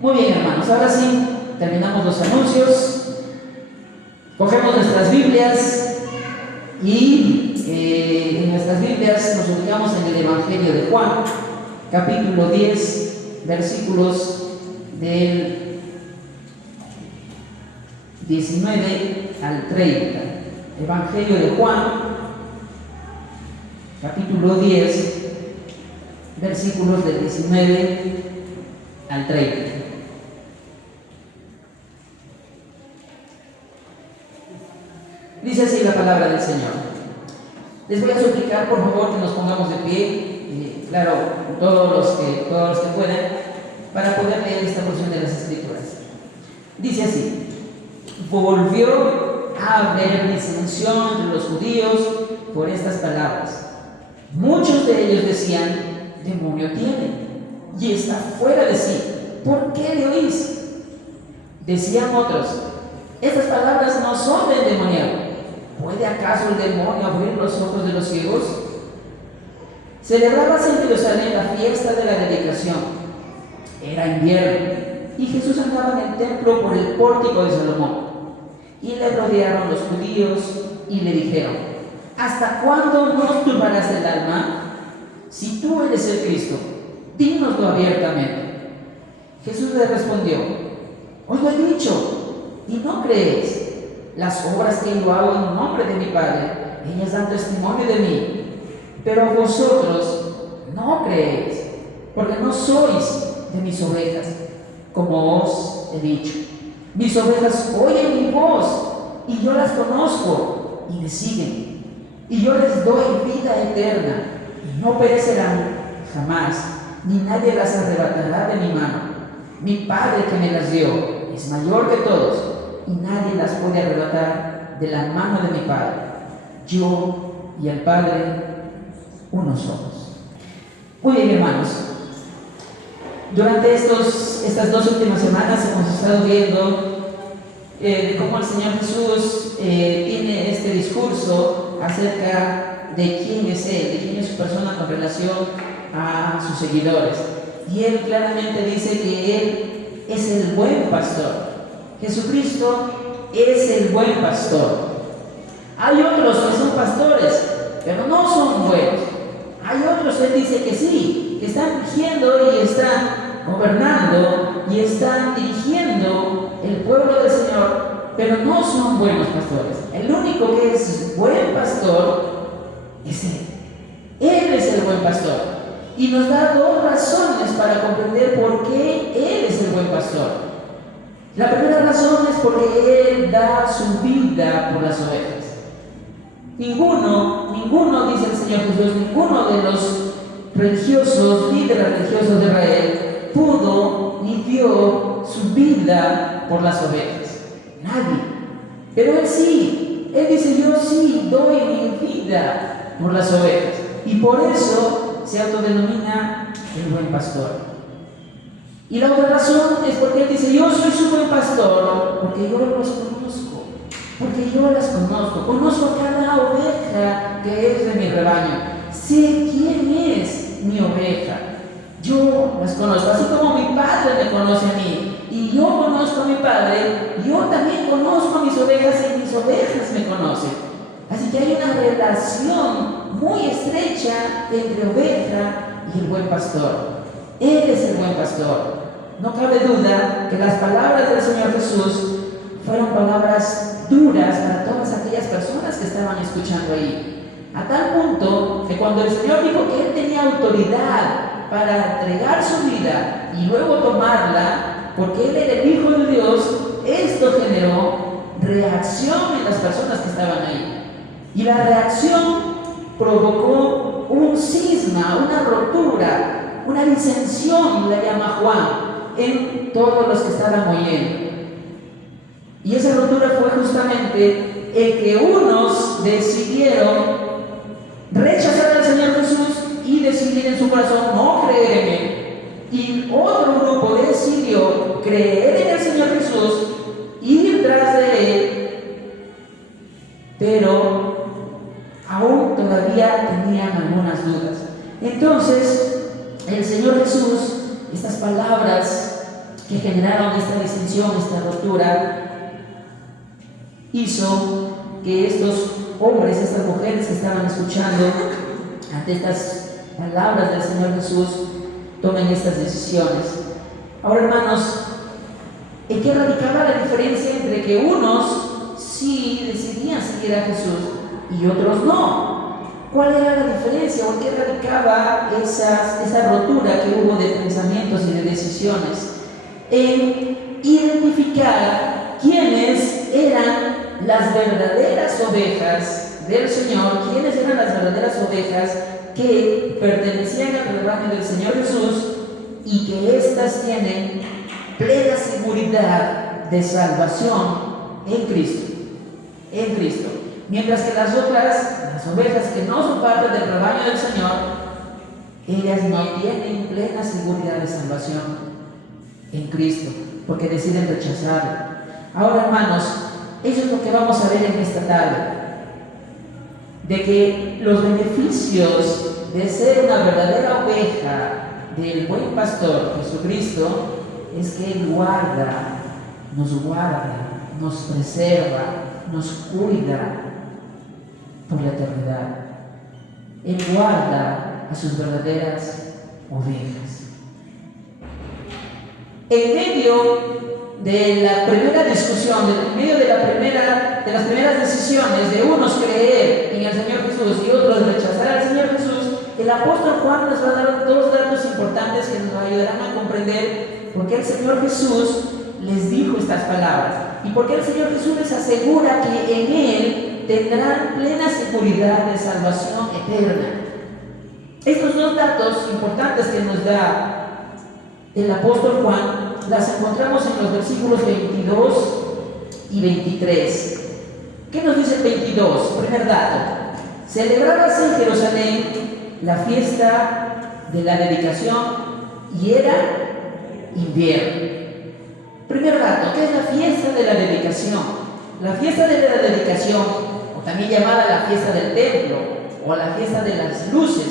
Muy bien, hermanos, ahora sí, terminamos los anuncios, cogemos nuestras Biblias y en nuestras Biblias nos ubicamos en el Evangelio de Juan, capítulo 10, versículos del 19 al 30. Evangelio de Juan, capítulo 10, versículos del 19 al 30. Dice así la palabra del Señor. Les voy a suplicar, por favor, que nos pongamos de pie, claro, todos los que puedan, para poder leer esta porción de las Escrituras. Dice así: volvió a haber disensión entre los judíos por estas palabras. Muchos de ellos decían: demonio tiene y está fuera de sí, ¿por qué le oís? Decían otros: estas palabras no son del demonio. ¿Puede acaso el demonio abrir los ojos de los ciegos? Celebrábase en Jerusalén la fiesta de la dedicación. Era invierno y Jesús andaba en el templo por el pórtico de Salomón. Y le rodearon los judíos y le dijeron: ¿hasta cuándo nos turbarás el alma? Si tú eres el Cristo, dínoslo abiertamente. Jesús le respondió: os lo he dicho y no creéis. Las obras que yo hago en nombre de mi Padre, ellas dan testimonio de mí, pero vosotros no creéis, porque no sois de mis ovejas, como os he dicho. Mis ovejas oyen mi voz, y yo las conozco, y me siguen. Y yo les doy vida eterna, y no perecerán jamás, ni nadie las arrebatará de mi mano. Mi Padre que me las dio es mayor que todos, y nadie las puede arrebatar de la mano de mi Padre. Yo y el Padre, uno somos. Muy bien, hermanos. Durante estas 2 últimas semanas hemos estado viendo cómo el Señor Jesús tiene este discurso acerca de quién es Él, de quién es su persona con relación a sus seguidores. Y Él claramente dice que Él es el buen pastor. Jesucristo es el buen pastor. Hay otros que son pastores, pero no son buenos. Hay otros que Él dice que sí, que están dirigiendo y están gobernando y están dirigiendo el pueblo del Señor, pero no son buenos pastores. El único que es buen pastor es Él. Él es el buen pastor. Y nos da 2 razones para comprender por qué Él es el buen pastor. La primera razón es porque Él da su vida por las ovejas. Ninguno, dice el Señor Jesús, ninguno de los líderes religiosos de Israel, pudo ni dio su vida por las ovejas. Nadie. Pero Él sí. Él dice: yo sí doy mi vida por las ovejas. Y por eso se autodenomina el buen pastor. Y la otra razón es porque Él dice: yo soy su buen pastor, porque yo los conozco, porque yo las conozco a cada oveja que es de mi rebaño, sé quién es mi oveja, yo las conozco, así como mi Padre me conoce a mí, y yo conozco a mi Padre, yo también conozco a mis ovejas y mis ovejas me conocen. Así que hay una relación muy estrecha entre oveja y el buen pastor. Él es el buen pastor. No cabe duda que las palabras del Señor Jesús fueron palabras duras para todas aquellas personas que estaban escuchando ahí. A tal punto que cuando el Señor dijo que Él tenía autoridad para entregar su vida y luego tomarla, porque Él era el Hijo de Dios, esto generó reacción en las personas que estaban ahí. Y la reacción provocó un cisma, una rotura, una disensión, la llama Juan, en todos los que estaban oyendo. Y esa rotura fue justamente el que unos decidieron rechazar al Señor Jesús y decidir en su corazón no creer en Él. Y otro grupo decidió creer en el Señor Jesús, ir tras de Él, pero aún todavía tenían algunas dudas. Entonces, el Señor Jesús, estas palabras que generaron esta disensión, esta rotura, hizo que estos hombres, estas mujeres que estaban escuchando ante estas palabras del Señor Jesús, tomen estas decisiones. Ahora, hermanos, ¿en qué radicaba la diferencia entre que unos sí decidían seguir a Jesús y otros no? ¿Cuál era la diferencia o en qué radicaba esa rotura que hubo de pensamientos y de decisiones? En identificar quiénes eran las verdaderas ovejas del Señor, quiénes eran las verdaderas ovejas que pertenecían al rebaño del Señor Jesús y que éstas tienen plena seguridad de salvación en Cristo. En Cristo. Mientras que las otras, las ovejas que no son parte del rebaño del Señor, ellas no tienen plena seguridad de salvación en Cristo, porque deciden rechazarlo. Ahora, hermanos, eso es lo que vamos a ver en esta tarde, de que los beneficios de ser una verdadera oveja del buen pastor Jesucristo es que Él guarda, nos preserva, nos cuida por la eternidad. Él guarda a sus verdaderas ovejas. En medio de la primera discusión, en medio de las primeras decisiones de unos creer en el Señor Jesús y otros rechazar al Señor Jesús, el apóstol Juan nos va a dar dos datos importantes que nos ayudarán a comprender por qué el Señor Jesús les dijo estas palabras y por qué el Señor Jesús les asegura que en Él tendrán plena seguridad de salvación eterna. Estos dos datos importantes que nos da el apóstol Juan las encontramos en los versículos 22 y 23. ¿Qué nos dice el 22? Primer dato: celebrábase en Jerusalén la fiesta de la dedicación y era invierno. Primer dato: ¿qué es la fiesta de la dedicación? La fiesta de la dedicación, o también llamada la fiesta del templo, o la fiesta de las luces,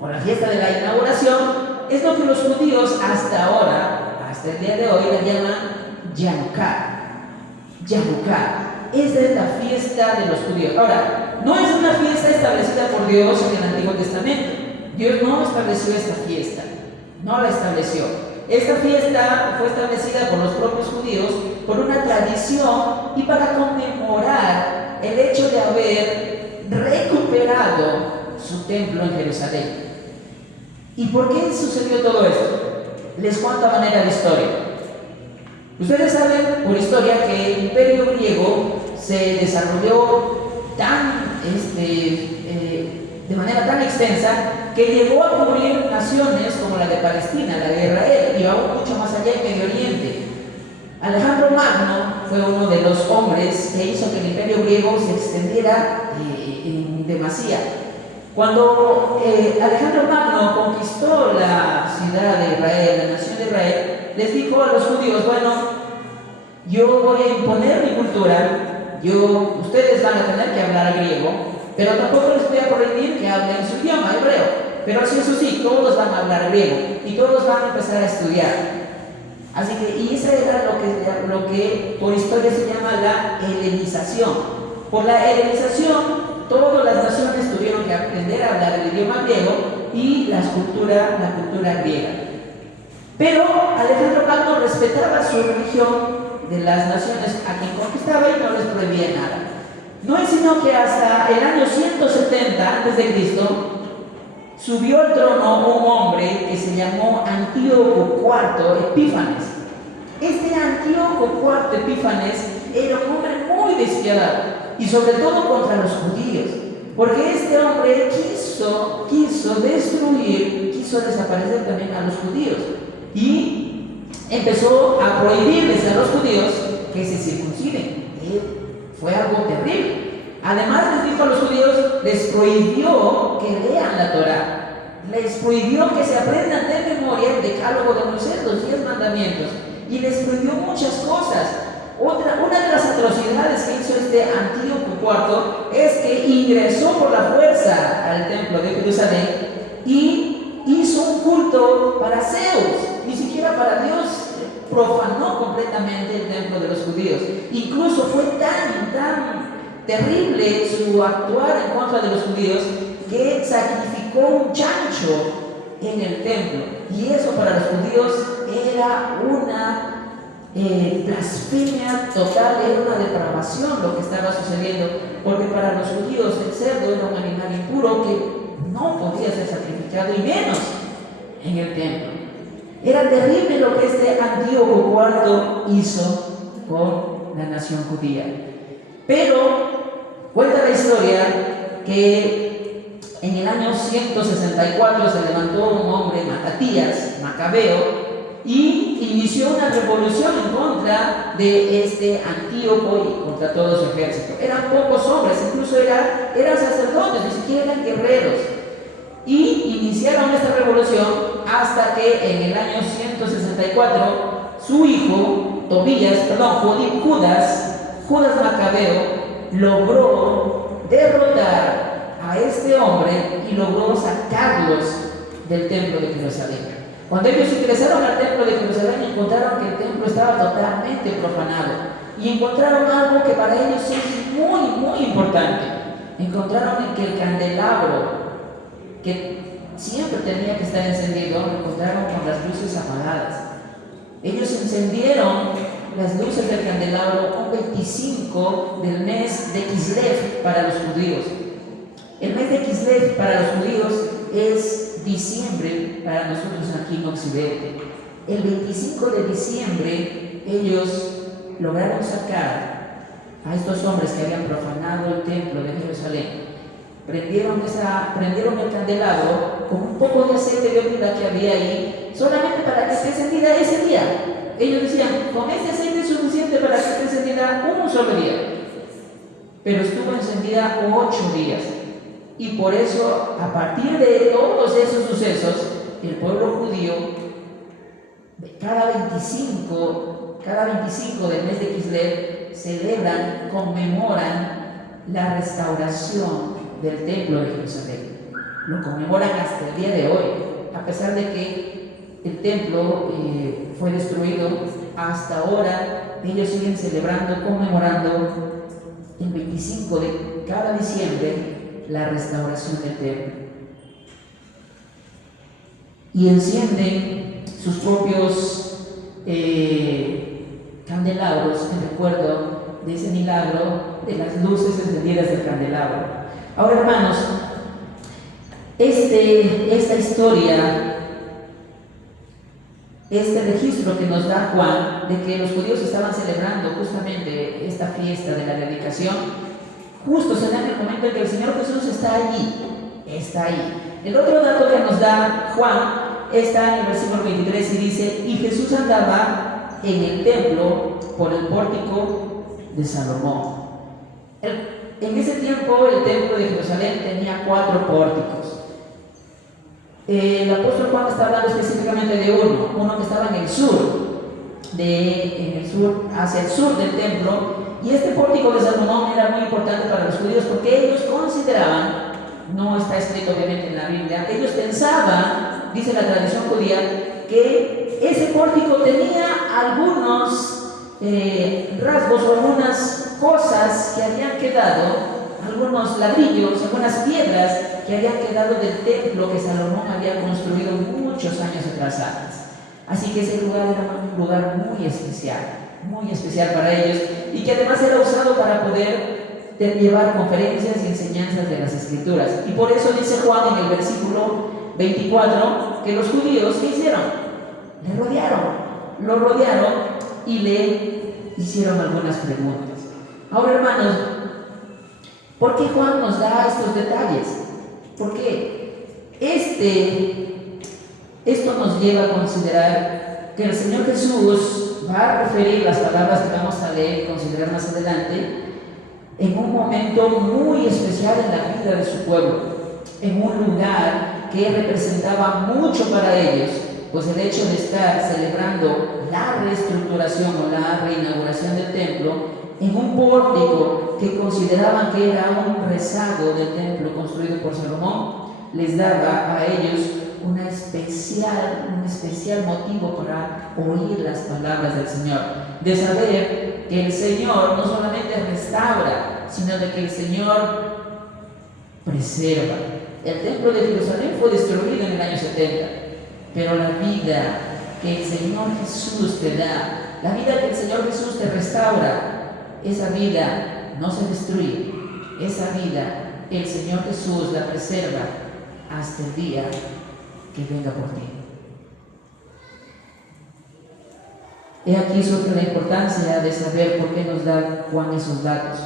o la fiesta de la inauguración, es lo que los judíos hasta ahora, hasta el día de hoy, la llaman Yanuká. Yanuká. Esa es la fiesta de los judíos. Ahora, no es una fiesta establecida por Dios en el Antiguo Testamento. Dios no estableció esta fiesta. No la estableció. Esta fiesta fue establecida por los propios judíos por una tradición y para conmemorar el hecho de haber recuperado su templo en Jerusalén. ¿Y por qué sucedió todo esto? Les cuento a manera de historia. Ustedes saben por historia que el imperio griego se desarrolló de manera tan extensa que llegó a cubrir naciones como la de Palestina, la de Israel y aún mucho más allá en Medio Oriente. Alejandro Magno fue uno de los hombres que hizo que el imperio griego se extendiera en demasía. Cuando Alejandro Magno conquistó la ciudad de Israel, la nación de Israel, les dijo a los judíos: bueno, yo voy a imponer mi cultura, ustedes van a tener que hablar griego, pero tampoco les voy a prohibir que hablen su idioma hebreo, pero sí, eso sí, todos van a hablar griego y todos van a empezar a estudiar. Así que, y eso era lo que por historia se llama la helenización. Por la helenización, todas las naciones tuvieron que aprender a hablar el idioma griego y la cultura griega. Pero Alejandro Magno respetaba su religión de las naciones a quien conquistaba y no les prohibía nada. No es sino que hasta el año 170 a.C. subió al trono un hombre que se llamó Antíoco IV Epífanes. Este Antíoco IV Epífanes era un hombre muy despiadado y sobre todo contra los judíos, porque este hombre quiso destruir, quiso desaparecer también a los judíos y empezó a prohibirles a los judíos que se circunciden. Fue algo terrible. Además les dijo a los judíos, les prohibió que lean la Torá, les prohibió que se aprendan de memoria el decálogo de Moisés, los 10 mandamientos, y les prohibió muchas cosas. Una de las atrocidades que hizo este Antíoco IV es que ingresó por la fuerza al templo de Jerusalén y hizo un culto para Zeus, ni siquiera para Dios profanó completamente el templo de los judíos. Incluso fue tan terrible su actuar en contra de los judíos que sacrificó un chancho en el templo. Y eso para los judíos era una blasfemia total, era una depravación lo que estaba sucediendo, porque para los judíos el cerdo era un animal impuro que no podía ser sacrificado, y menos en el templo. Era terrible lo que este Antíoco IV hizo con la nación judía. Pero cuenta la historia que en el año 164 se levantó un hombre, Matatías, macabeo, y inició una revolución en contra de este Antíoco y contra todo su ejército. Eran pocos hombres, incluso eran sacerdotes, ni siquiera eran guerreros. Y iniciaron esta revolución hasta que en el año 164 su hijo, Judas Macabeo, logró derrotar a este hombre y logró sacarlos del templo de Jerusalén. Cuando ellos ingresaron al templo de Jerusalén, encontraron que el templo estaba totalmente profanado y encontraron algo que para ellos es muy importante. Encontraron que el candelabro, que siempre tenía que estar encendido, lo encontraron con las luces apagadas. Ellos encendieron las luces del candelabro un 25 del mes de Kislev para los judíos. El mes de Kislev para los judíos es diciembre para nosotros aquí en Occidente. El 25 de diciembre ellos lograron sacar a estos hombres que habían profanado el templo de Jerusalén. Prendieron el candelabro con un poco de aceite de oliva que había ahí, solamente para que esté encendida ese día. Ellos decían, con este aceite es suficiente para que esté encendida un solo día. Pero estuvo encendida 8 días. Y por eso, a partir de todos esos sucesos, el pueblo judío, cada 25 del mes de Kislev, celebran, conmemoran la restauración del templo de Jerusalén. Lo conmemoran hasta el día de hoy, a pesar de que el templo fue destruido. Hasta ahora ellos siguen celebrando, conmemorando el 25 de cada diciembre la restauración del templo, y encienden sus propios candelabros en recuerdo de ese milagro de las luces encendidas del candelabro. Ahora, hermanos, esta historia, este registro que nos da Juan de que los judíos estaban celebrando justamente esta fiesta de la dedicación, justo se da en el momento en que el Señor Jesús está allí, está ahí. El otro dato que nos da Juan está en el versículo 23 y dice: y Jesús andaba en el templo por el pórtico de Salomón. En ese tiempo el templo de Jerusalén tenía 4 pórticos. El apóstol Juan está hablando específicamente de uno que estaba en el sur, hacia el sur del templo. Y este pórtico de Salomón era muy importante para los judíos porque ellos consideraban, no está escrito obviamente en la Biblia, ellos pensaban, dice la tradición judía, que ese pórtico tenía algunos rasgos o algunas cosas que habían quedado, algunos ladrillos, algunas piedras que habían quedado del templo que Salomón había construido muchos años atrás. Así que ese lugar era un lugar muy especial para ellos, y que además era usado para poder llevar conferencias y enseñanzas de las Escrituras. Y por eso dice Juan en el versículo 24 que los judíos, ¿qué hicieron? Lo rodearon y le hicieron algunas preguntas. Ahora, hermanos, ¿por qué Juan nos da estos detalles? ¿Por qué? Esto nos lleva a considerar que el Señor Jesús va a referir las palabras que vamos a leer y considerar más adelante en un momento muy especial en la vida de su pueblo, en un lugar que representaba mucho para ellos, pues el hecho de estar celebrando la reestructuración o la reinauguración del templo en un pórtico que consideraban que era un rezago del templo construido por Salomón, les daba a ellos un especial motivo para oír las palabras del Señor, de saber que el Señor no solamente restaura, sino de que el Señor preserva. El templo de Jerusalén fue destruido en el año 70, pero la vida que el Señor Jesús te da, la vida que el Señor Jesús te restaura, esa vida no se destruye, esa vida el Señor Jesús la preserva hasta el día que venga por ti. He aquí surge la importancia de saber por qué nos da Juan esos datos.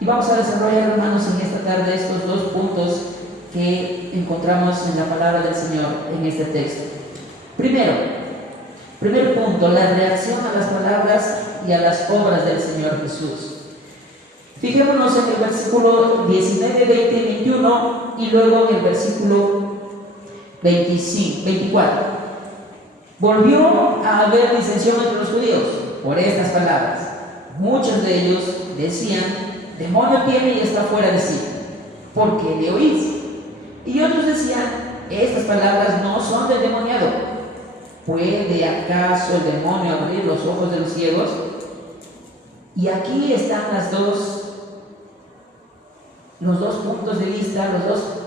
Y vamos a desarrollar, hermanos, en esta tarde estos dos puntos que encontramos en la palabra del Señor en este texto. Primer punto, la reacción a las palabras y a las obras del Señor Jesús. Fijémonos en el versículo 19, 20 y 21 y luego en el versículo 24. Volvió a haber disensión entre los judíos por estas palabras. Muchos de ellos decían: demonio tiene y está fuera de sí, ¿por qué le oís? Y otros decían: estas palabras no son del demoniado. ¿Puede acaso el demonio abrir los ojos de los ciegos? Y aquí están los dos puntos de vista,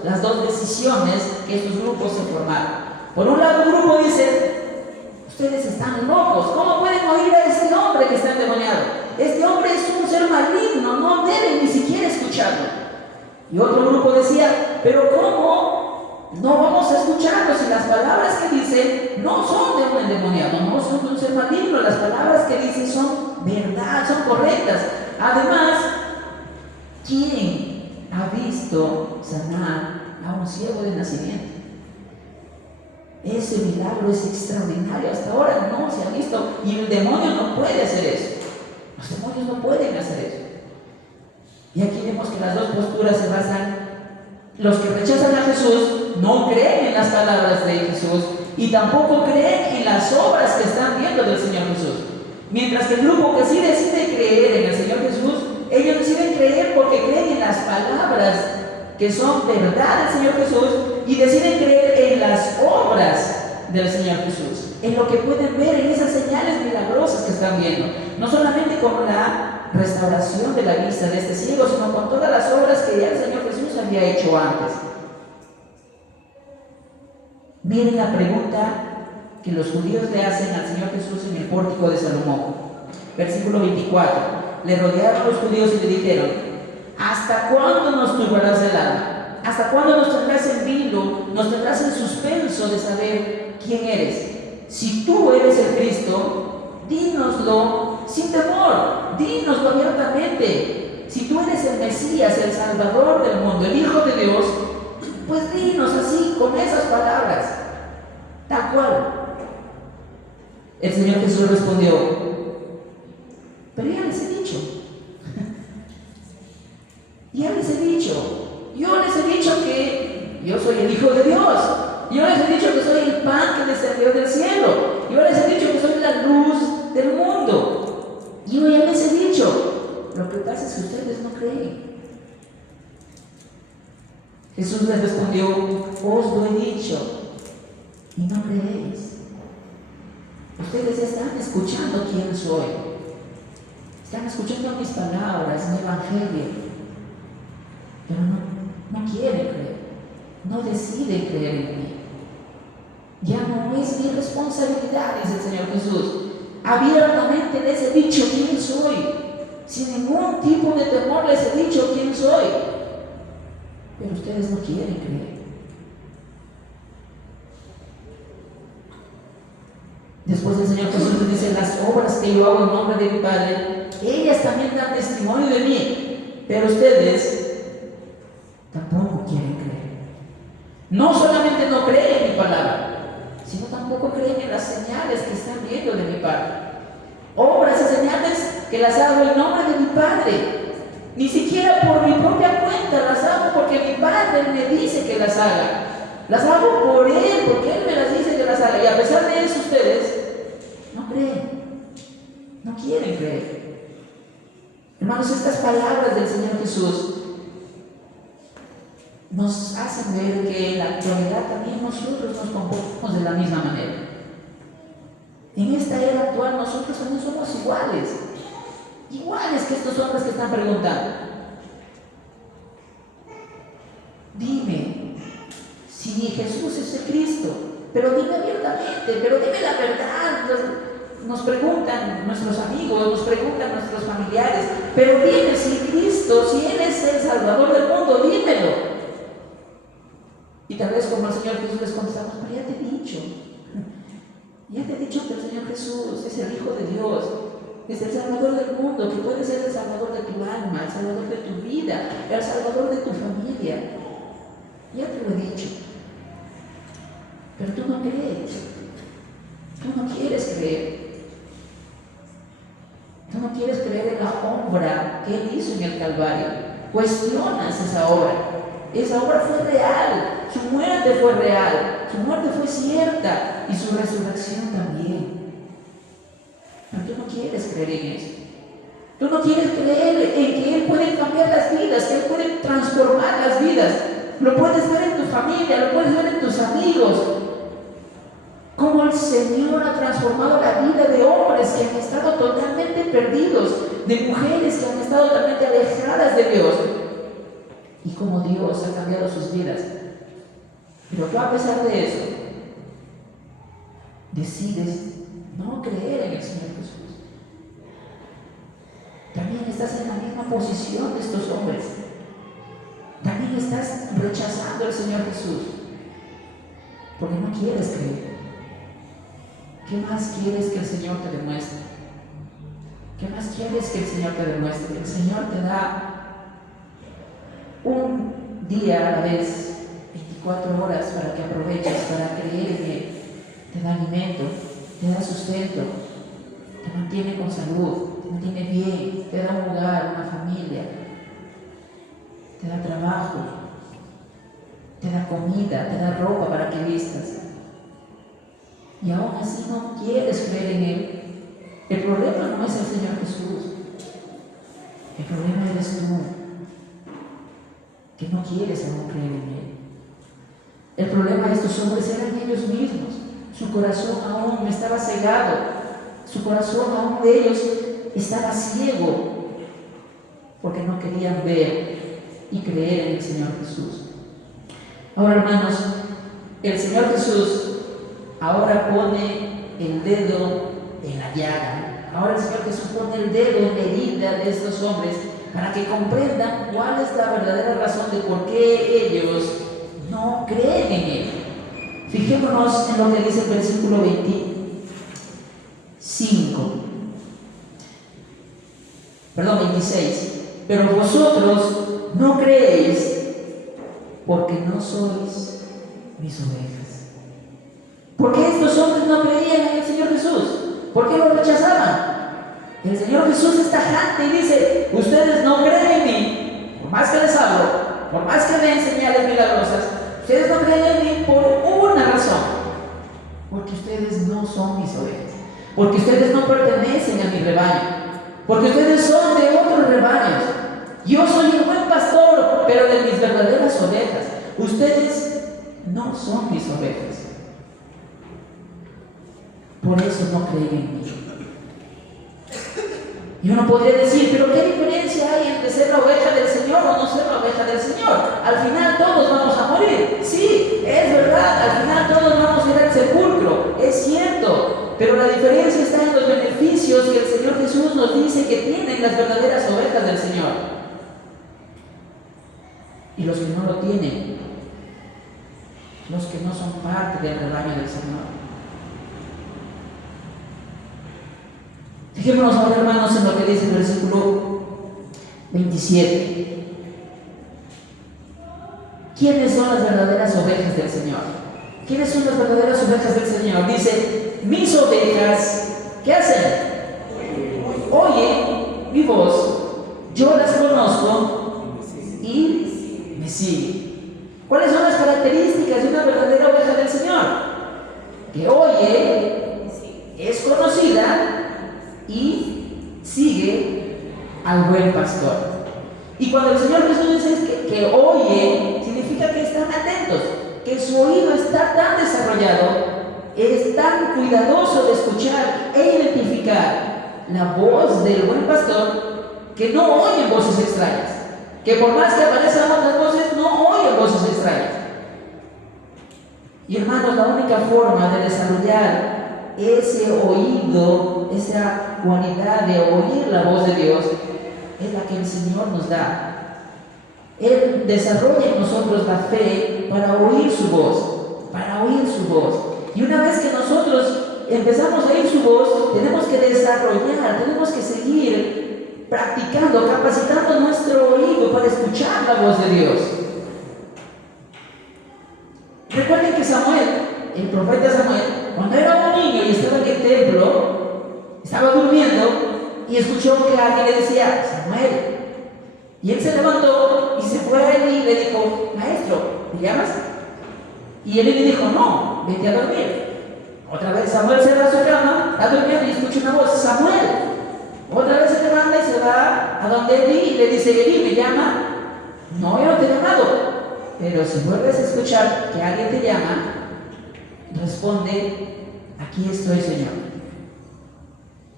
las dos decisiones que estos grupos se formaron. Por un lado, un grupo dice: ustedes están locos, ¿cómo pueden oír a este hombre que está endemoniado? Este hombre es un ser maligno, no deben ni siquiera escucharlo. Y otro grupo decía: pero ¿cómo no vamos a escucharlo si las palabras que dice no son de un endemoniado, no son de un ser maligno? Las palabras que dice son verdad, son correctas. Además, ¿quién ha visto sanar a un ciego de nacimiento? Ese milagro es extraordinario, hasta ahora no se ha visto, y el demonio no puede hacer eso. Los demonios no pueden hacer eso. Y aquí vemos que las dos posturas se basan: los que rechazan a Jesús no creen en las palabras de Jesús y tampoco creen en las obras que están viendo del Señor Jesús. Mientras que el grupo que sí decide creer en el Señor Jesús, ellos deciden creer porque creen en las palabras que son verdad del Señor Jesús y deciden creer en las obras del Señor Jesús, en lo que pueden ver, en esas señales milagrosas que están viendo, no solamente con la restauración de la vista de este ciego, sino con todas las obras que ya el Señor Jesús había hecho antes. Miren la pregunta que los judíos le hacen al Señor Jesús en el pórtico de Salomón. Versículo 24. Le rodearon los judíos y le dijeron: ¿hasta cuándo nos turbarás el alma? ¿Hasta cuándo nos tendrás en vilo, nos tendrás en suspenso de saber quién eres? Si tú eres el Cristo, dínoslo sin temor, dínoslo abiertamente. Si tú eres el Mesías, el Salvador del mundo, el Hijo de Dios, pues dinos así, con esas palabras, tal cual. El Señor Jesús respondió: pero ya les he dicho. Ya les he dicho. Yo les he dicho que yo soy el Hijo de Dios. Yo les he dicho que soy el pan que descendió del cielo. Yo les he dicho que soy la luz del mundo. Yo ya les he dicho. Lo que pasa es que ustedes no creen. Jesús les respondió: os lo he dicho y no creéis. Ustedes ya están escuchando quién soy. Están escuchando mis palabras, mi evangelio. Pero no quieren creer, no deciden creer en mí. Ya no es mi responsabilidad, dice el Señor Jesús. Abiertamente les he dicho quién soy. Sin ningún tipo de temor les he dicho quién soy. Pero ustedes no quieren creer. Después el Señor Jesús les dice: las obras que yo hago en nombre de mi Padre, ellas también dan testimonio de mí. Pero ustedes tampoco quieren creer. No solamente no creen en mi palabra, sino tampoco creen en las señales que están viendo de mi Padre. Obras y señales que las hago en nombre de mi Padre. Ni siquiera por mi propia cuenta las hago, porque mi Padre me dice que las haga. Las hago por Él, porque Él me las dice que las haga. Y a pesar de eso, ustedes no creen, no quieren creer. Hermanos, estas palabras del Señor Jesús nos hacen ver que en la actualidad también nosotros nos comportamos de la misma manera. En esta era actual nosotros también somos iguales que estos hombres que están preguntando. Dime si Jesús es el Cristo, pero dime abiertamente, pero dime la verdad. Nos preguntan nuestros amigos, nos preguntan nuestros familiares, pero dime si Cristo, si Él es el Salvador del mundo, dímelo. Y tal vez como el Señor Jesús les contestamos, pero ya te he dicho que el Señor Jesús es el Hijo de Dios, es el Salvador del mundo, que puede ser el Salvador de tu alma, el Salvador de tu vida, el Salvador de tu familia. Ya te lo he dicho, pero tú no crees, tú no quieres creer. Tú no quieres creer en la obra que Él hizo en el Calvario. Cuestionas esa obra. Esa obra fue real. Su muerte fue real. Su muerte fue cierta. Y su resurrección también. Pero tú no quieres creer en eso. Tú no quieres creer en que Él puede cambiar las vidas, que Él puede transformar las vidas. Lo puedes ver en tu familia, lo puedes ver en tus amigos. Cómo el Señor ha transformado la vida de hombres que han estado totalmente perdidos, de mujeres que han estado totalmente alejadas de Dios, y cómo Dios ha cambiado sus vidas. Pero tú, a pesar de eso, decides no creer en el Señor Jesús. También estás en la misma posición de estos hombres. También estás rechazando al Señor Jesús porque no quieres creer. ¿Qué más quieres que el Señor te demuestre? ¿Qué más quieres que el Señor te demuestre? El Señor te da un día a la vez, 24 horas para que aproveches, para creer en Él. Te da alimento, te da sustento, te mantiene con salud, te mantiene bien, te da un hogar, una familia, te da trabajo, te da comida, te da ropa para que vistas. Y aún así no quieres creer en Él. El problema no es el Señor Jesús. El problema eres tú, que no quieres aún creer en Él. El problema de estos hombres eran ellos mismos. Su corazón aún estaba cegado. Su corazón aún de ellos estaba ciego, porque no querían ver y creer en el Señor Jesús. Ahora, hermanos, el Señor Jesús ahora pone el dedo en la llaga. Ahora el Señor Jesús pone el dedo en la herida de estos hombres para que comprendan cuál es la verdadera razón de por qué ellos no creen en Él. Fijémonos en lo que dice el versículo 26. Pero vosotros no creéis porque no sois mis ovejas. ¿Por qué estos hombres no creían en el Señor Jesús? ¿Por qué lo rechazaban? El Señor Jesús es tajante y dice: ustedes no creen en mí, por más que les hablo, por más que den señales milagrosas, ustedes no creen en mí por una razón: porque ustedes no son mis ovejas, porque ustedes no pertenecen a mi rebaño, porque ustedes son de otros rebaños. Yo soy el buen pastor, pero de mis verdaderas ovejas. Ustedes no son mis ovejas. Por eso no creen en mí. Y uno podría decir: pero ¿qué diferencia hay entre ser la oveja del Señor o no ser la oveja del Señor? Al final todos vamos a morir. Sí, es verdad, al final todos vamos a ir al sepulcro, es cierto. Pero la diferencia está en los beneficios que el Señor Jesús nos dice que tienen las verdaderas ovejas del Señor. Y los que no lo tienen, los que no son parte del rebaño del Señor. Fijémonos ahora, hermanos, en lo que dice el versículo 27. ¿Quiénes son las verdaderas ovejas del Señor? ¿Quiénes son las verdaderas ovejas del Señor? Dice: mis ovejas, ¿qué hacen? Oyen mi voz, yo las conozco y me siguen. ¿Cuáles son las características de una verdadera oveja del Señor? Que oye, es conocida y sigue al buen pastor. Y cuando el Señor Jesús dice que oye, significa significa que están atentos, que su oído está tan desarrollado, es tan cuidadoso de escuchar e identificar la voz del buen pastor, que no oyen voces extrañas, que por más que aparezcan otras voces, no oyen voces extrañas. Y hermanos, la única forma de desarrollar ese oído, esa cualidad de oír la voz de Dios, es la que el Señor nos da. Él desarrolla en nosotros la fe para oír su voz, para oír su voz. Y una vez que nosotros empezamos a oír su voz, tenemos que desarrollar, tenemos que seguir practicando, capacitando nuestro oído para escuchar la voz de Dios. Recuerden que Samuel, el profeta Samuel, cuando era un niño y estaba en el templo, estaba durmiendo y escuchó que alguien le decía, Samuel. Y él se levantó y se fue a él y le dijo, maestro, ¿me llamas? Y él le dijo, no, vete a dormir. Otra vez Samuel se va a su cama, está durmiendo y escucha una voz, Samuel. Otra vez se levanta y se va a donde Eli y le dice, Eli, ¿me llama? No, yo no te he llamado. Pero si vuelves a escuchar que alguien te llama, responde, aquí estoy, Señor.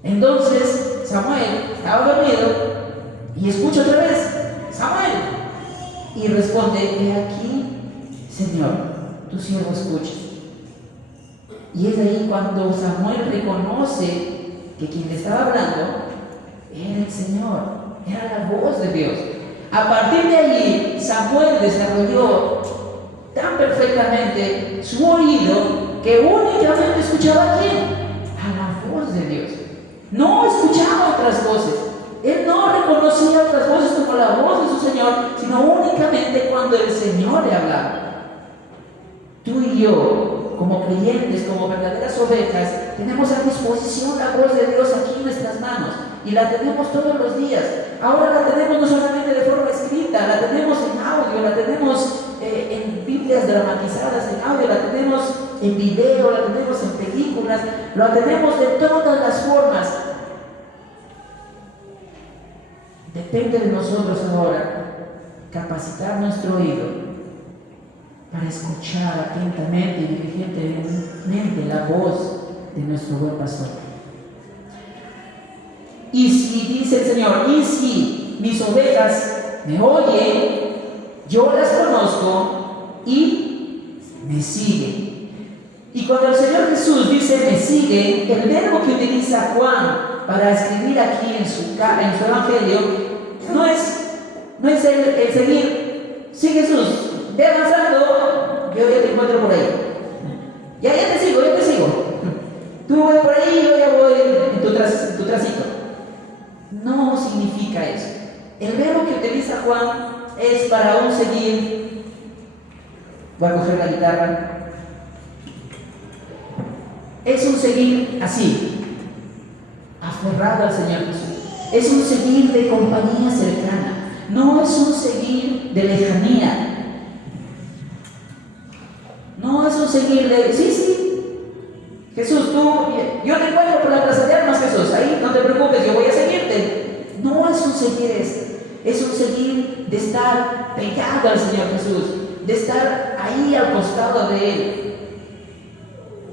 Entonces Samuel estaba dormido y escucha otra vez, Samuel. Y responde, he aquí, Señor, tu siervo escucha. Y es ahí cuando Samuel reconoce que quien le estaba hablando era el Señor, era la voz de Dios. A partir de ahí, Samuel desarrolló tan perfectamente su oído que únicamente escuchaba a quién, a la voz de Dios. No escuchaba otras voces. Él no reconocía otras voces como la voz de su Señor, sino únicamente cuando el Señor le hablaba. Tú y yo, como creyentes, como verdaderas ovejas, tenemos a disposición la voz de Dios aquí en nuestras manos y la tenemos todos los días. Ahora la tenemos no solamente de forma escrita, la tenemos en audio, la tenemos en Biblias dramatizadas en audio, la tenemos en video, la tenemos en películas, la tenemos de todas las formas. Depende de nosotros ahora capacitar nuestro oído para escuchar atentamente y diligentemente la voz de nuestro buen pastor. Y si, dice el Señor, y si mis ovejas me oyen, yo las conozco y me siguen. Y cuando el Señor Jesús dice me sigue, el verbo que utiliza Juan para escribir aquí en su evangelio no es el seguir, sí Jesús, ve avanzando, yo ya te encuentro por ahí. Ya te sigo. Tú vas por ahí, yo ya voy en tu tracito. No significa eso. El verbo que utiliza Juan es para un seguir. Voy a coger la guitarra. Es un seguir así, aferrado al Señor Jesús. Es un seguir de compañía cercana. No es un seguir de lejanía. No es un seguir de, sí, Jesús, yo te encuentro por la plaza de armas, Jesús, ahí no te preocupes, yo voy a seguirte. No es un seguir es un seguir de estar pegado al Señor Jesús, de estar ahí al costado de Él,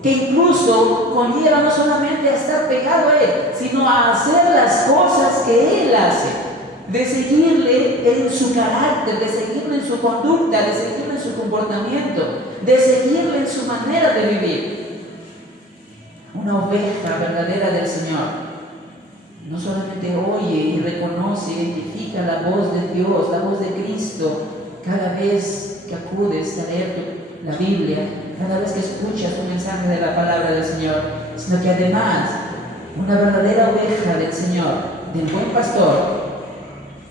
que incluso conlleva no solamente a estar pegado a Él, sino a hacer las cosas que Él hace, de seguirle en su carácter, de seguirle en su conducta, de seguirle en su comportamiento, de seguirle en su manera de vivir. Una oveja verdadera del Señor no solamente oye y reconoce, identifica la voz de Dios, la voz de Cristo, cada vez que acudes a leer la Biblia, cada vez que escuchas un mensaje de la palabra del Señor, sino que además una verdadera oveja del Señor, del buen pastor,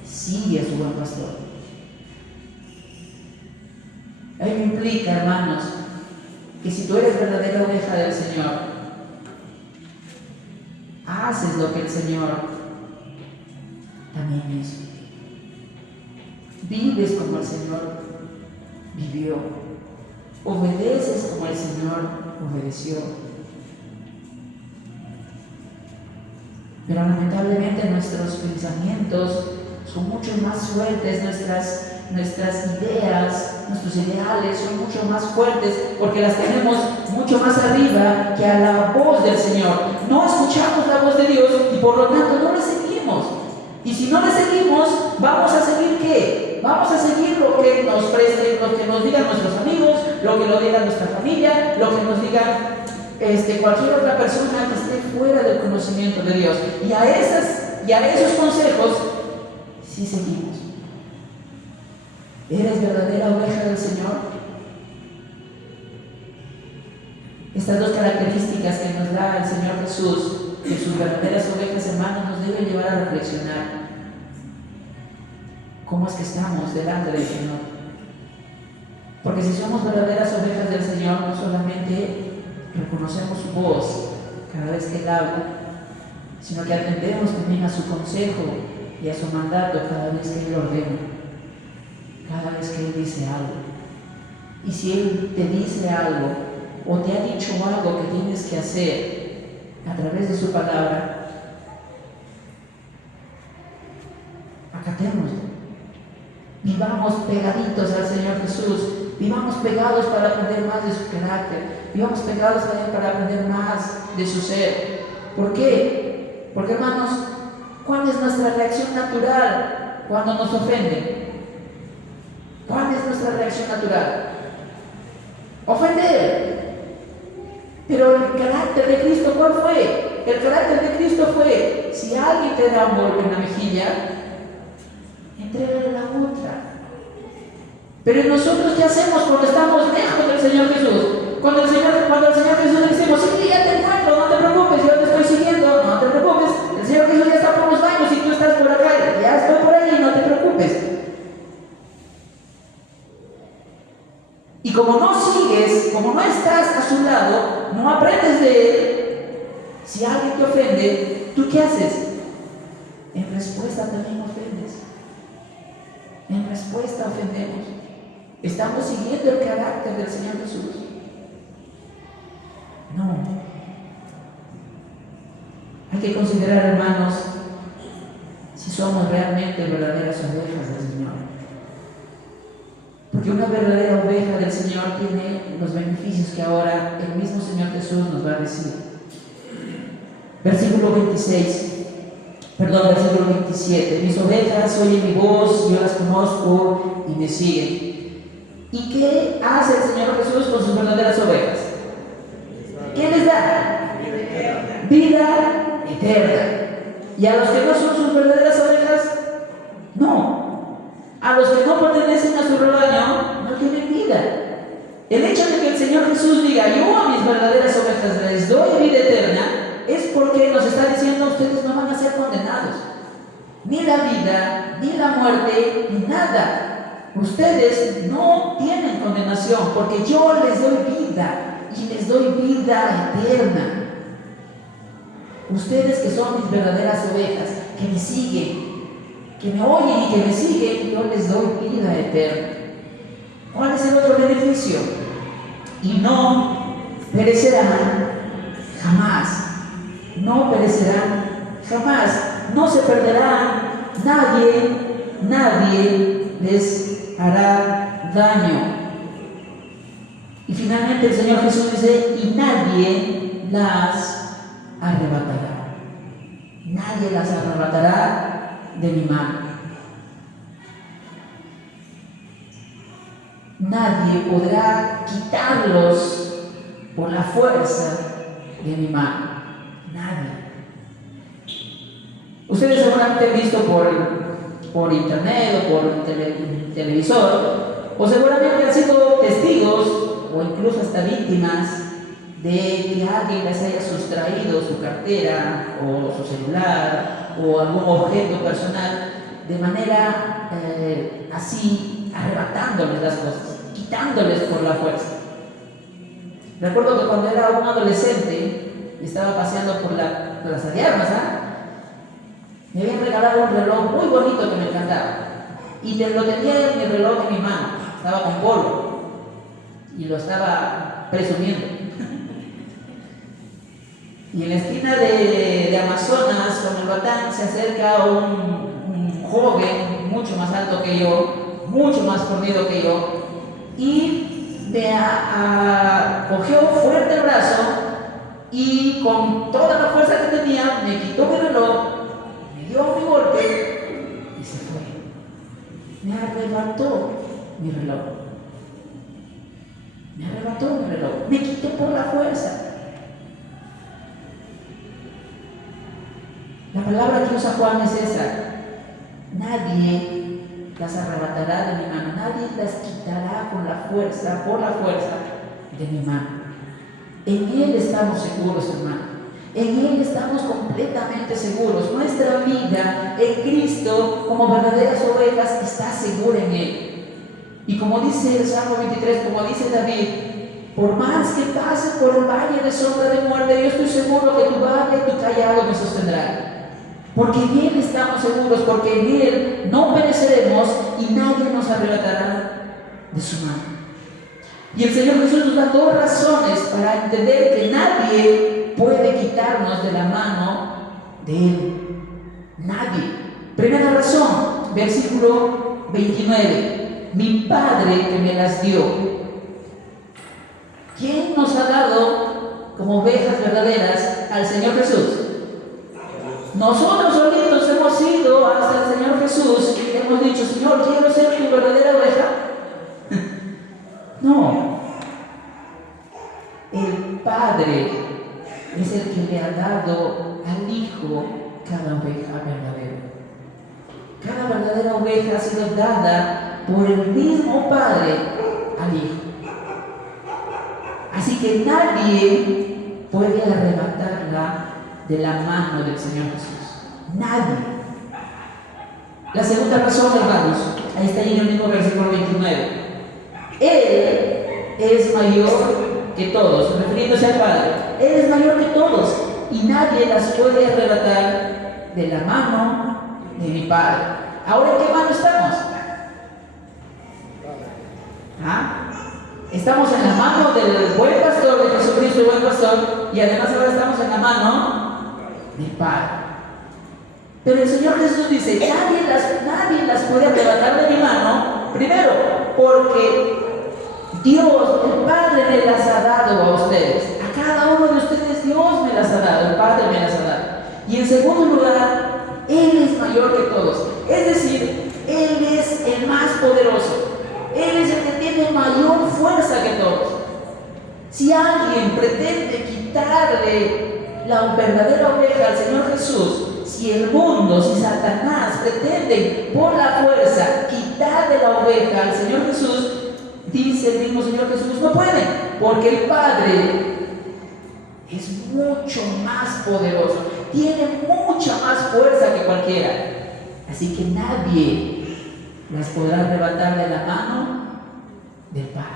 sigue a su buen pastor. Ello implica, hermanos, que si tú eres verdadera oveja del Señor, haces lo que el Señor también hizo. Vives como el Señor vivió. Obedeces como el Señor obedeció. Pero lamentablemente nuestros pensamientos son mucho más fuertes, nuestras ideas nuestros ideales son mucho más fuertes porque las tenemos mucho más arriba que a la voz del Señor. No escuchamos la voz de Dios y por lo tanto no le seguimos. Y si no le seguimos, ¿vamos a seguir qué? Vamos a seguir lo que nos presten, lo que nos digan nuestros amigos, lo que nos diga nuestra familia, lo que nos diga cualquier otra persona que esté fuera del conocimiento de Dios. Y a esos consejos sí seguimos. ¿Eres verdadera oveja del Señor? Estas dos características que nos da el Señor Jesús de sus verdaderas ovejas, hermanos, nos deben llevar a reflexionar cómo es que estamos delante del Señor. Porque si somos verdaderas ovejas del Señor, no solamente reconocemos su voz cada vez que Él habla, sino que atendemos también a su consejo y a su mandato cada vez que Él ordena, cada vez que Él dice algo. Y si Él te dice algo o te ha dicho algo que tienes que hacer a través de su palabra, acatémoslo. Vivamos pegaditos al Señor Jesús, vivamos pegados para aprender más de su carácter, vivamos pegados a Él para aprender más de su ser. ¿Por qué? Porque, hermanos, ¿cuál es nuestra reacción natural cuando nos ofenden? ¿Cuál es nuestra reacción natural? Ofender. Pero el carácter de Cristo, ¿cuál fue? El carácter de Cristo fue: si alguien te da un golpe en la mejilla, entrégale la otra. Pero nosotros, ¿qué hacemos cuando estamos lejos del Señor Jesús? Cuando al Señor Jesús le decimos: sí, ya te encuentro, no te preocupes, yo te estoy siguiendo, no te preocupes, el Señor Jesús ya está por los baños y tú estás por acá, ya estoy por ahí, no te preocupes. Y como no sigues, como no estás a su lado, no aprendes de Él, si alguien te ofende, ¿tú qué haces? En respuesta también ofendes. En respuesta ofendemos. ¿Estamos siguiendo el carácter del Señor Jesús? No. Hay que considerar, hermanos, si somos realmente verdaderas ovejas del Señor. Porque una verdadera oveja del Señor tiene los beneficios que ahora el mismo Señor Jesús nos va a decir. Versículo 27. Mis ovejas oyen mi voz, yo las conozco y me siguen. ¿Y qué hace el Señor Jesús con sus verdaderas ovejas? ¿Qué les da? Vida eterna. ¿Y a los que no son sus verdaderas ovejas? No. A los que no pertenecen a su rebaño no tienen vida. El hecho de que el Señor Jesús diga: yo a mis verdaderas ovejas les doy vida eterna, es porque nos está diciendo: ustedes no van a ser condenados. Ni la vida, ni la muerte, ni nada. Ustedes no tienen condenación porque yo les doy vida y les doy vida eterna. Ustedes que son mis verdaderas ovejas, que me siguen, que me oyen y que me siguen, yo les doy vida eterna. ¿Cuál es el otro beneficio? Y no perecerán jamás. No perecerán jamás. No se perderán. Nadie les hará daño. Y finalmente el Señor Jesús dice: y nadie las arrebatará. Nadie las arrebatará de mi mano. Nadie podrá quitarlos por la fuerza de mi mano. Nadie. Ustedes seguramente han visto por internet o por televisor, o seguramente han sido testigos o incluso hasta víctimas de que alguien les haya sustraído su cartera o su celular o algún objeto personal de manera así, arrebatándoles las cosas, quitándoles por la fuerza. Recuerdo que cuando era un adolescente estaba paseando por la Plaza de Armas, me habían regalado un reloj muy bonito que me encantaba y lo tenía en mi reloj en mi mano, estaba con polvo y lo estaba presumiendo. Y en la esquina de Amazonas, con el Batán, se acerca un joven mucho más alto que yo, mucho más fornido que yo, y me cogió fuerte el brazo y con toda la fuerza que tenía me quitó mi reloj, me dio mi golpe y se fue. Me arrebató mi reloj. Me arrebató mi reloj. Me quitó por la fuerza. La palabra que usa Juan es esa. Nadie las arrebatará de mi mano. Nadie las quitará con la fuerza, por la fuerza de mi mano. En Él estamos seguros, hermano. En Él estamos completamente seguros. Nuestra vida en Cristo, como verdaderas ovejas, está segura en Él. Y como dice el Salmo 23, como dice David, por más que pase por el valle de sombra de muerte, yo estoy seguro que tu vara y tu callado me sostendrán. Porque en Él estamos seguros, porque en Él no pereceremos y nadie nos arrebatará de su mano. Y el Señor Jesús nos da dos razones para entender que nadie puede quitarnos de la mano de Él. Nadie. Primera razón, versículo 29. Mi Padre que me las dio. ¿Quién nos ha dado como ovejas verdaderas al Señor Jesús? Nosotros solitos hemos ido hasta el Señor Jesús y hemos dicho, Señor, quiero ser tu verdadera oveja. No. El Padre es el que le ha dado al Hijo cada oveja verdadera. Cada verdadera oveja ha sido dada por el mismo Padre al Hijo. Así que nadie puede arrebatarla de la mano del Señor Jesús. Nadie. La segunda razón, hermanos, ahí está en el mismo versículo 29. Él es mayor que todos, refiriéndose al Padre. Él es mayor que todos y nadie las puede arrebatar de la mano de mi Padre. ¿Ahora en qué mano estamos? Estamos en la mano del buen pastor, de Jesucristo, el buen pastor, y además ahora estamos en la mano del Padre. Pero el Señor Jesús dice, nadie las puede arrebatar de mi mano, primero, porque Dios, el Padre, me las ha dado a ustedes. A cada uno de ustedes Dios me las ha dado, el Padre me las ha dado. Y en segundo lugar, Él es mayor que todos. Es decir, Él es el más poderoso. Él es el que tiene mayor fuerza que todos. Si alguien pretende quitarle la verdadera oveja al Señor Jesús, si el mundo, si Satanás pretende por la fuerza quitarle la oveja al Señor Jesús, dice el mismo Señor Jesús, no puede, porque el Padre es mucho más poderoso, tiene mucha más fuerza que cualquiera. Así que nadie las podrá arrebatar de la mano del Padre.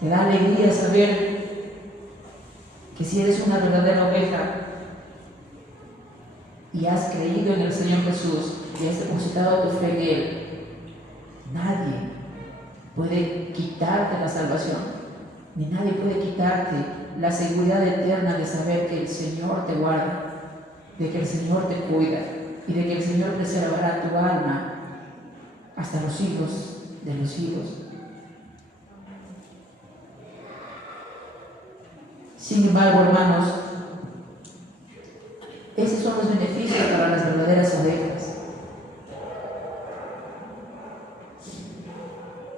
Te da alegría saber que si eres una verdadera oveja y has creído en el Señor Jesús y has depositado tu fe en Él, nadie puede quitarte la salvación, ni nadie puede quitarte la seguridad eterna de saber que el Señor te guarda, de que el Señor te cuida y de que el Señor preservará tu alma hasta los siglos de los siglos. Sin embargo, hermanos, esos son los beneficios para las verdaderas ovejas.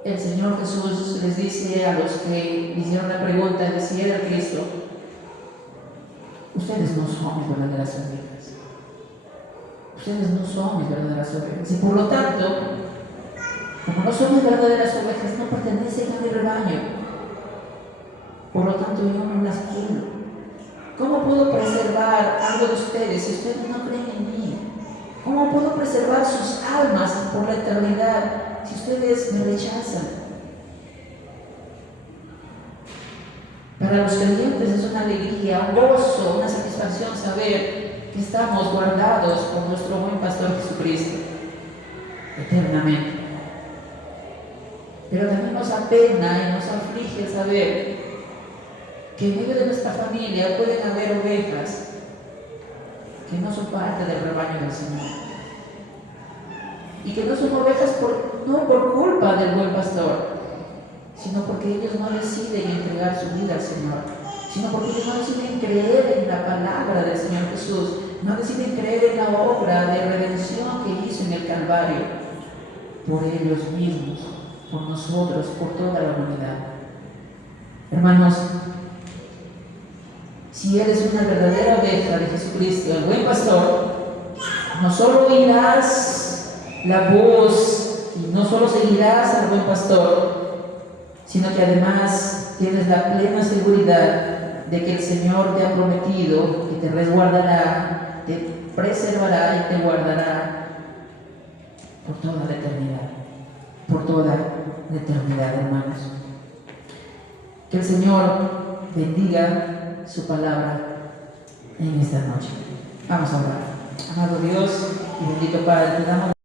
El Señor Jesús les dice a los que hicieron la pregunta de si era Cristo, ustedes no son mis verdaderas ovejas. Ustedes no son mis verdaderas ovejas. Y por lo tanto, como no son mis verdaderas ovejas, no pertenecen a mi rebaño. Por lo tanto, yo no las quiero. ¿Cómo puedo preservar algo de ustedes si ustedes no creen en mí? ¿Cómo puedo preservar sus almas por la eternidad si ustedes me rechazan? Para los creyentes es una alegría, un gozo, una satisfacción saber que estamos guardados por nuestro buen pastor Jesucristo eternamente. Pero también nos apena y nos aflige saber que en medio de nuestra familia pueden haber ovejas que no son parte del rebaño del Señor y que no son ovejas por no por culpa del buen pastor, sino porque ellos no deciden entregar su vida al Señor, sino porque ellos no deciden creer en la palabra del Señor Jesús, no deciden creer en la obra de redención que hizo en el Calvario, por ellos mismos, por nosotros, por toda la humanidad. Hermanos, si eres una verdadera oveja de Jesucristo, el buen pastor, no solo oirás la voz y no solo seguirás al buen pastor, sino que además tienes la plena seguridad de que el Señor te ha prometido que te resguardará, te preservará y te guardará por toda la eternidad. Por toda la eternidad, hermanos. Que el Señor bendiga su palabra en esta noche. Vamos a orar. Amado Dios y bendito Padre, te damos